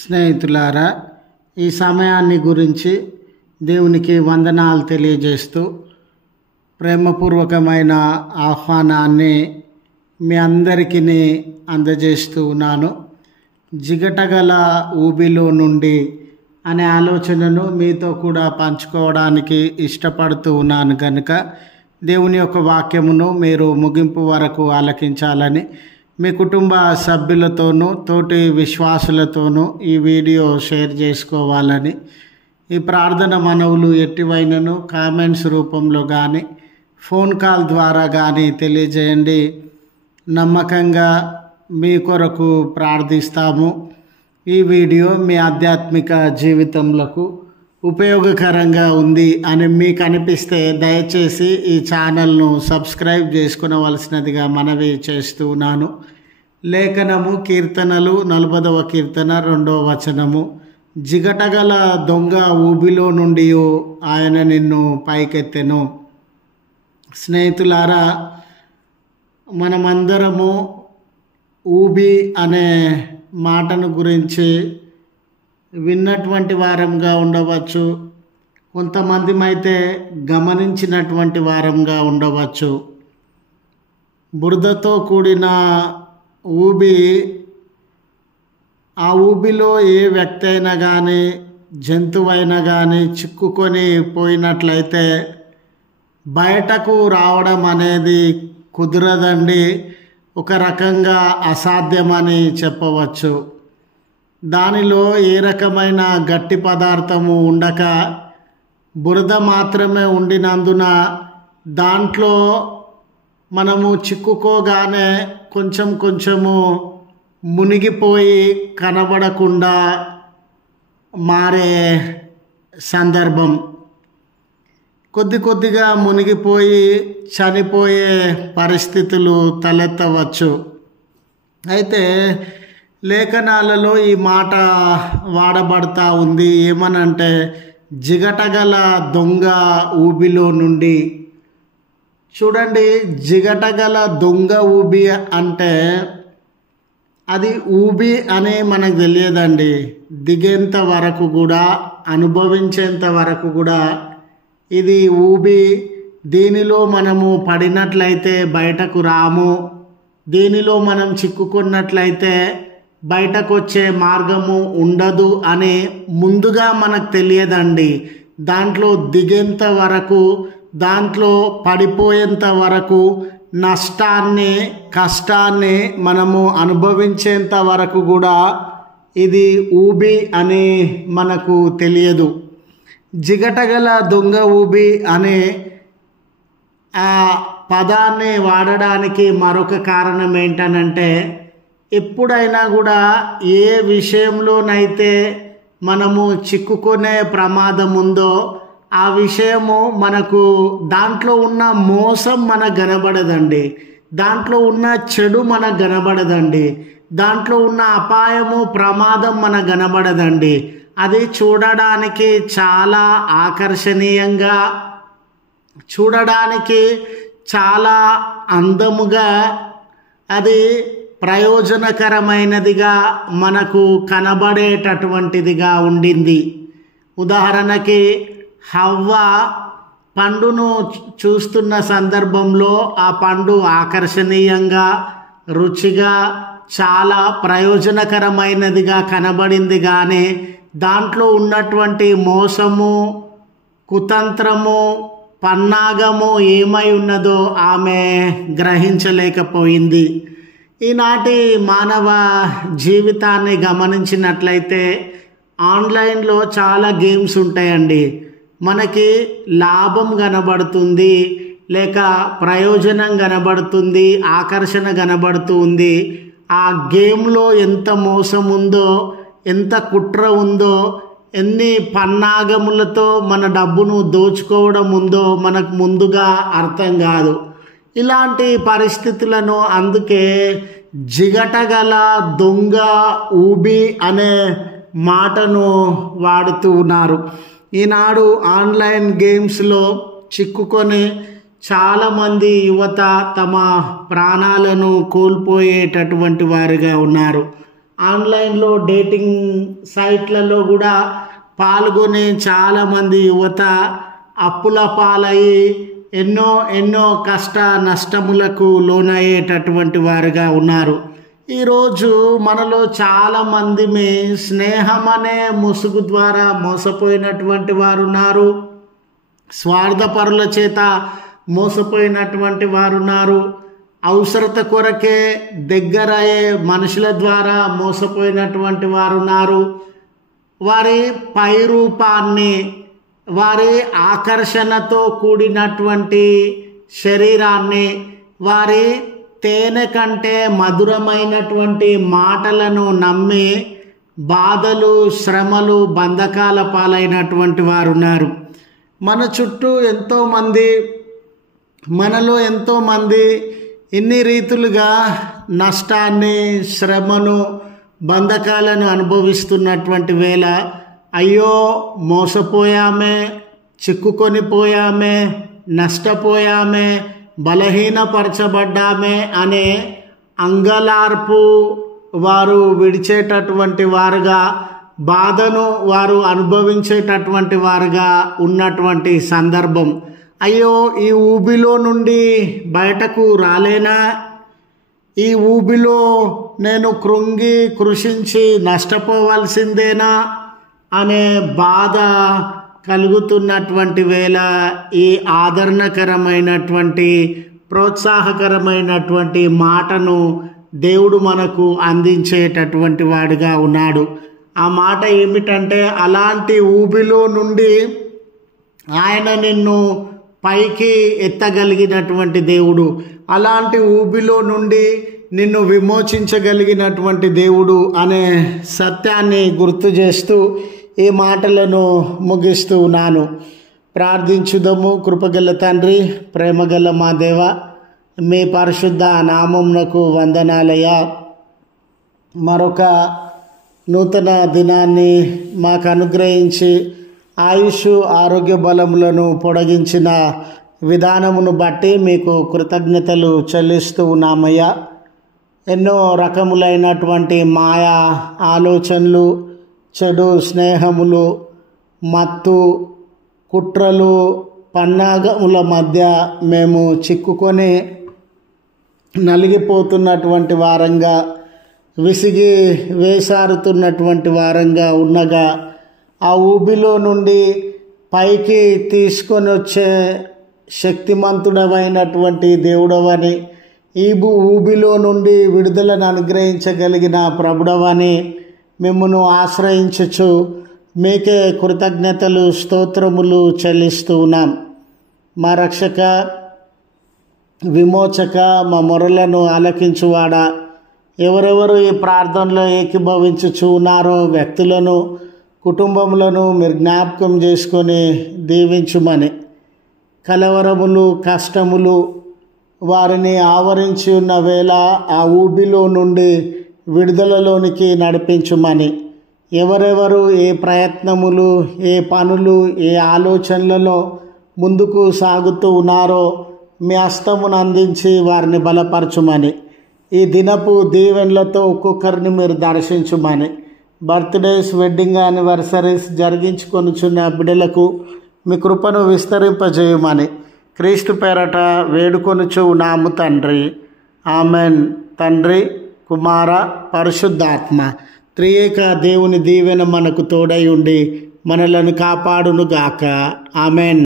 స్నేహితులారా, ఈ సమయాన్ని గురించి దేవునికి వందనాలు తెలియజేస్తూ ప్రేమపూర్వకమైన ఆహ్వానాన్ని మీ అందరికీ అందజేస్తూ ఉన్నాను. జిగటగల ఊబిలో నుండి అనే ఆలోచనను మీతో కూడా పంచుకోవడానికి ఇష్టపడుతూ ఉన్నాను కనుక దేవుని యొక్క వాక్యమును మీరు ముగింపు వరకు ఆలకించాలని మీ కుటుంబ సభ్యులతోనూ తోటి విశ్వాసులతోనూ ఈ వీడియో షేర్ చేసుకోవాలని ఈ ప్రార్థన మనవులు ఎట్టివైనను కామెంట్స్ రూపంలో కానీ ఫోన్ కాల్ ద్వారా కానీ తెలియజేయండి. నమ్మకంగా మీ కొరకు ప్రార్థిస్తాము. ఈ వీడియో మీ ఆధ్యాత్మిక జీవితంలో ఉపయోగకరంగా ఉంది అని మీకు అనిపిస్తే దయచేసి ఈ ఛానల్ను సబ్స్క్రైబ్ చేసుకునవలసినదిగా మనవి చేస్తున్నాను. లేఖనము కీర్తనలు 40వ కీర్తన 2వ వచనము, జిగటగల దొంగ ఊబిలో నుండి ఆయన నిన్ను పైకెత్తెను. స్నేహితులారా, మనమందరము ఊబి అనే మాటను గురించి విన్నటువంటి వారంగా ఉండవచ్చు, కొంతమంది అయితే గమనించినటువంటి వారంగా ఉండవచ్చు. బురదతో కూడిన ఊబి, ఆ ఊబిలో ఏ వ్యక్తి అయినా కానీ జంతువైనా కానీ చిక్కుకొని పోయినట్లయితే బయటకు రావడం అనేది కుదరదండి. ఒక రకంగా అసాధ్యమని చెప్పవచ్చు. దానిలో ఏ రకమైన గట్టి పదార్థము ఉండక బురద మాత్రమే ఉండినందున దాంట్లో మనము చిక్కుకోగానే కొంచెం కొంచెము మునిగిపోయి కనబడకుండా మారే సందర్భం, కొద్ది కొద్దిగా మునిగిపోయి చనిపోయే పరిస్థితులు తలెత్తవచ్చు. అయితే లేఖనాలలో ఈ మాట వాడబడతా ఉంది. ఏమనంటే జిగటగల దొంగ ఊబిలో నుండి. చూడండి, జిగటగల దొంగ ఊబి అంటే అది ఊబి అని మనకు తెలియదండి. దిగేంత వరకు కూడా, అనుభవించేంత వరకు కూడా ఇది ఊబి. దీనిలో మనము పడినట్లయితే బయటకు రాము, దీనిలో మనం చిక్కుకున్నట్లయితే బయటకు వచ్చే మార్గము ఉండదు అని ముందుగా మనకు తెలియదండి. దాంట్లో దిగేంత వరకు, దాంట్లో పడిపోయేంత వరకు, నష్టాన్ని కష్టాన్ని మనము అనుభవించేంత వరకు కూడా ఇది ఊబి అని మనకు తెలియదు. జిగటగల దొంగ ఊబి అనే ఆ పదాన్ని వాడడానికి మరొక కారణం ఏంటనంటే, ఎప్పుడైనా కూడా ఏ విషయంలోనైతే మనము చిక్కుకునే ప్రమాదం ఉందో ఆ విషయము మనకు, దాంట్లో ఉన్న మోసం మనకు కనబడదండి, దాంట్లో ఉన్న చెడు మనకు కనబడదండి, దాంట్లో ఉన్న అపాయము ప్రమాదం మనకు కనబడదండి. అది చూడడానికి చాలా ఆకర్షణీయంగా, చూడడానికి చాలా అందముగా, అది ప్రయోజనకరమైనదిగా మనకు కనబడేటటువంటిదిగా ఉండింది. ఉదాహరణకి హవ్వ పండును చూస్తున్న సందర్భంలో ఆ పండు ఆకర్షణీయంగా, రుచిగా, చాలా ప్రయోజనకరమైనదిగా కనబడింది. కానీ దాంట్లో ఉన్నటువంటి మోసము, కుతంత్రము, పన్నాగము ఏమై ఉన్నదో ఆమె గ్రహించలేకపోయింది. ఈనాటి మానవ జీవితాన్ని గమనించినట్లయితే ఆన్లైన్లో చాలా గేమ్స్ ఉంటాయండి. మనకి లాభం కనబడుతుంది, లేక ప్రయోజనం కనబడుతుంది, ఆకర్షణ కనబడుతుంది. ఆ గేమ్లో ఎంత మోసం ఉందో, ఎంత కుట్ర ఉందో, ఎన్ని పన్నాగములతో మన డబ్బును దోచుకోవడం ఉందో మనకు ముందుగా అర్థం కాదు. ఇలాంటి పరిస్థితులను అందుకే జిగటగల దొంగ ఊబి అనే మాటను వాడుతూ ఉన్నారు. ఈనాడు ఆన్లైన్ గేమ్స్లో చిక్కుకొని చాలామంది యువత తమ ప్రాణాలను కోల్పోయేటటువంటి వారిగా ఉన్నారు. ఆన్లైన్లో డేటింగ్ సైట్లలో కూడా పాల్గొనే చాలామంది యువత అప్పుల పాలయ్యి ఎన్నో కష్ట నష్టములకు లోనయ్యేటటువంటి వారుగా ఉన్నారు. ఈరోజు మనలో చాలామంది స్నేహం అనే ముసుగు ద్వారా మోసపోయినటువంటి వారు ఉన్నారు. స్వార్థపరుల చేత మోసపోయినటువంటి వారు ఉన్నారు. అవసరత కొరకే దగ్గరయ్యే మనుషుల ద్వారా మోసపోయినటువంటి వారు ఉన్నారు. వారి పై రూపాన్ని, వారి ఆకర్షణతో కూడినటువంటి శరీరాన్ని, వారి తేనె కంటే మధురమైనటువంటి మాటలను నమ్మి బాధలు, శ్రమలు, బంధకాల పాలైనటువంటి వారు ఉన్నారు. మన చుట్టూ మనలో ఎంతోమంది ఇన్ని రీతులుగా నష్టాన్ని, శ్రమను, బంధకాలను అనుభవిస్తున్నటువంటి వేళ అయ్యో మోసపోయామే, చిక్కుకొని పోయామే, నష్టపోయామే, బలహీనపరచబడ్డామే అనే అంగలార్పు వారు విడిచేటటువంటి వారుగా, బాధను వారు అనుభవించేటటువంటి వారుగా ఉన్నటువంటి సందర్భం. అయ్యో ఈ ఊబిలో నుండి బయటకు రాలేనా, ఈ ఊబిలో నేను కృంగి కృషించి నష్టపోవాల్సిందేనా అనే బాధ కలుగుతున్నటువంటి వేళ ఈ ఆదరణకరమైనటువంటి, ప్రోత్సాహకరమైనటువంటి మాటను దేవుడు మనకు అందించేటటువంటి వాడుగా ఉన్నాడు. ఆ మాట ఏమిటంటే, అలాంటి ఊబిలో నుండి ఆయన నిన్ను పైకి ఎత్తగలిగినటువంటి దేవుడు, అలాంటి ఊబిలో నుండి నిన్ను విమోచించగలిగినటువంటి దేవుడు అనే సత్యాన్ని గుర్తు చేస్తూ ఈ మాటలను ముగిస్తూ ఉన్నాను. ప్రార్థించుదము. కృపగల తండ్రి, ప్రేమగల మా దేవ, మీ పరిశుద్ధ నామమునకు వందనాలయ్యా. మరొక నూతన దినాన్ని మాకు అనుగ్రహించి ఆయుష్, ఆరోగ్య బలములను పొడిగించిన విధానమును బట్టి మీకు కృతజ్ఞతలు చెల్లిస్తూ ఉన్నామయ్యా. ఎన్నో రకములైనటువంటి మాయా ఆలోచనలు, చెడు స్నేహములు, మత్తు, కుట్రలు, పన్నాగముల మధ్య మేము చిక్కుకొని నలిగిపోతున్నటువంటి వారంగా, విసిగి వేసారుతున్నటువంటి వారంగా ఉండగా, ఆ ఊబిలో నుండి పైకి తీసుకొని వచ్చే శక్తిమంతుడమైనటువంటి దేవుడవని, ఈ ఊబిలో నుండి విడుదలను అనుగ్రహించగలిగిన ప్రభుడవని మిమ్మును ఆశ్రయించుచు మీకే కృతజ్ఞతలు, స్తోత్రములు చెల్లిస్తూ ఉన్నాం. మా రక్షక, విమోచక, మా మొరలను ఆలకించువాడా, ఎవరెవరు ఈ ప్రార్థనలో ఏకీభవించుచు ఉన్నారో వ్యక్తులను, కుటుంబములను మీరు జ్ఞాపకం చేసుకొని దీవించుమని, కలవరములు, కష్టములు వారిని ఆవరించి ఉన్న వేళ ఆ ఊబిలో నుండి విడుదలలోనికి నడిపించుమని, ఎవరెవరు ఏ ప్రయత్నములు, ఏ పనులు, ఏ ఆలోచనలలో ముందుకు సాగుతూ ఉన్నారో మీ హస్తమును అందించి వారిని బలపరచుమని, ఈ దినపు దీవెనలతో ఒక్కొక్కరిని మీరు దర్శించుమని, బర్త్డేస్, వెడ్డింగ్ యానివర్సరీస్ జరిగించుకొనుచున్న బిడ్డలకు మీ కృపను విస్తరింపజేయమని క్రీస్తు పేరట వేడుకొనుచు ఉన్నాము తండ్రి. ఆమెన్. తండ్రి, కుమార, పరిశుద్ధాత్మ త్రియేక దేవుని దీవెన మనకు తోడై ఉండి మనలను కాపాడునుగాక. ఆమెన్.